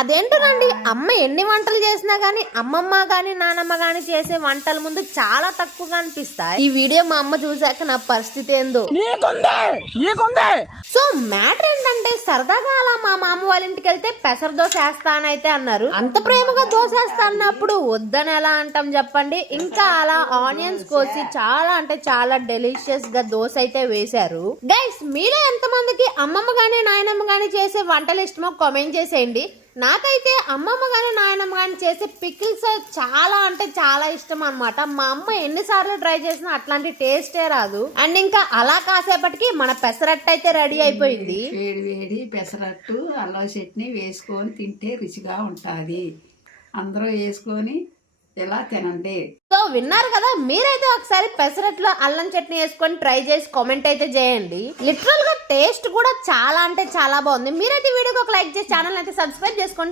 అదేంటోనండి, అమ్మ ఎన్ని వంటలు చేసినా గానీ అమ్మమ్మ గానీ నానమ్మ గానీ చేసే వంటల ముందు చాలా తక్కువగా అనిపిస్తాయి. ఈ వీడియో మా అమ్మ చూసాక నా పరిస్థితి ఏందో. సో మ్యాటర్ ఏంటంటే, సరదాగా అలా మా మామ వాళ్ళ ఇంటికి వెళ్తే పెసర దోశ వేస్తానైతే అన్నారు. అంత ప్రేమగా దోశ వేస్తా అన్నప్పుడు వద్దని ఎలా అంటాం చెప్పండి. ఇంకా అలా ఆనియన్స్ కోసి చాలా అంటే చాలా డెలిషియస్ గా దోశ అయితే వేశారు. గైస్, మీలో ఎంతమందికి అమ్మమ్మ గానీ నాయనమ్మ గానీ చేసే వంటలు ఇష్టమో కామెంట్ చేసేయండి. నాకైతే అమ్మమ్మ గానీ నాయనమ్మ గానీ చేసే పికిల్స్ చాలా అంటే చాలా ఇష్టం అన్నమాట. మా అమ్మ ఎన్నిసార్లు ట్రై చేసినా అట్లాంటి టేస్టే రాదు. అండ్ ఇంకా అలా కాసేపటికి మన పెసరట్టు అయితే రెడీ అయిపోయింది. వేడి వేడి పెసరట్టు అల్లం చట్నీ వేసుకొని తింటే రుచిగా ఉంటుంది. అందరూ వేసుకొని ఇలా తినండి. సో విన్నారు కదా, మీరైతే ఒకసారి పెసరట్లో అల్లం చట్నీ వేసుకొని ట్రై చేసి కామెంట్ అయితే చేయండి. లిటరల్ గా టేస్ట్ కూడా చాలా అంటే చాలా బాగుంది. మీరైతే వీడియోకి ఒక లైక్ చేసి ఛానల్ అయితే సబ్స్క్రైబ్ చేసుకోండి.